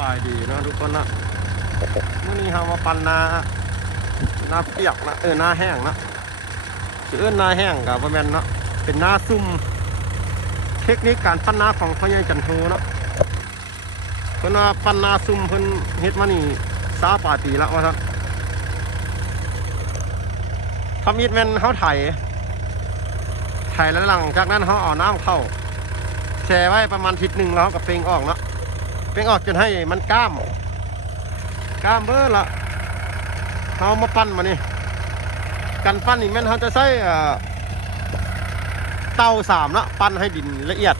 บายดีนะทุกคนนะมื่อนี้เรามาปั่นนาเปียกนะนาแห้งนะชื่อนาแห้งกับประมาณนะเป็นนาซุ่มเทคนิคการปั่นนาของพ่อใหญ่จันโทเนาะเพิ่นว่าปั่นนาซุ่มเพิ่นเฮ็ดมานี่20 ปีแล้วว่าซั่นทำอิฐแม่นเฮาไถแล้วหลังจากนั้นเฮาเอาน้ำเข้าแช่ไว้ประมาณอาทิตย์หนึ่งแล้วก็เปล่งออกเนาะเปล่งออกจนให้มันก้ามเบ้อละเอามาปั้นมานี่กันปั้นนี่แม่นเขาจะใช้เตา3เนาะปั้นให้ดินละเอียด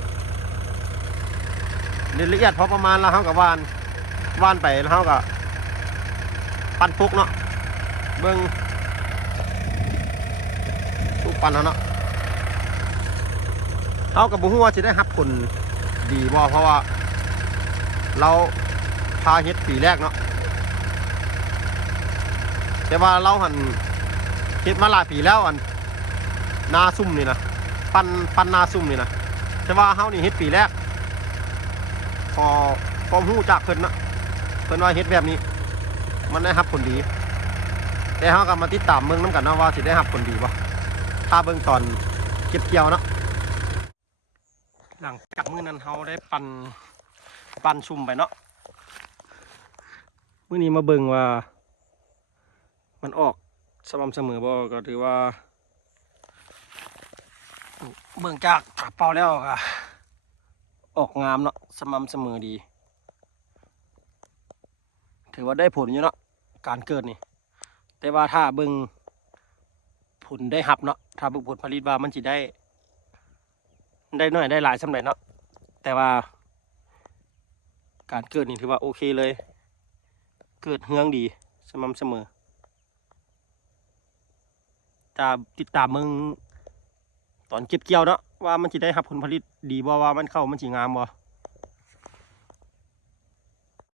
พอประมาณแล้วเขากับว่านไปแล้วเขากับปั้นปุกเนาะเบิ่งทุกปั้นเนาะเขากับบุหัวจะได้รับผลดีบ่เพราะว่าเราพาเฮ็ดปีแรกเนาะแต่ว่าเราหันเฮ็ดมาหลายปีแล้วนาซุ่มนี่นะปั้นนาซุ่มนี่นะแต่ว่าเฮานี่เฮ็ดปีแรกพอความรู้จักเพิ่นนะเพิ่นว่าเฮ็ดแบบนี้มันได้รับผลดีแต่เฮาก็มาติดตามเบิ่งนำกันนะว่าสิได้รับผลดีบ่ถ้าเบิ่งตอนเก็บเกี่ยวเนาะหลังจากมื้อนั้นเฮาได้ปั้นซุ่มไปเนาะมื้อนี้มาเบิ่งว่ามันออกสม่ำเสมอบ่ก็ถือว่าเบิ่งจากถาเป่าแล้วก็ออกงามเนาะสม่ำเสมอดีถือว่าได้ผลอยู่เนาะการเกิดนี่แต่ว่าถ้าเบิ่งผลได้หับเนาะถ้าเบิ่งผลผลิตว่ามันสิได้น้อยได้หลายสำเร็จเนาะแต่ว่าการเกิดนี่ถือว่าโอเคเลยเกิดเฮืองดีสม่ำเสมอจะติดตามมึงตอนเก็บเกี่ยวเนาะว่ามันจะได้รับผลผลิตดีบ่ว่ามันเข้ามันสิงามบ่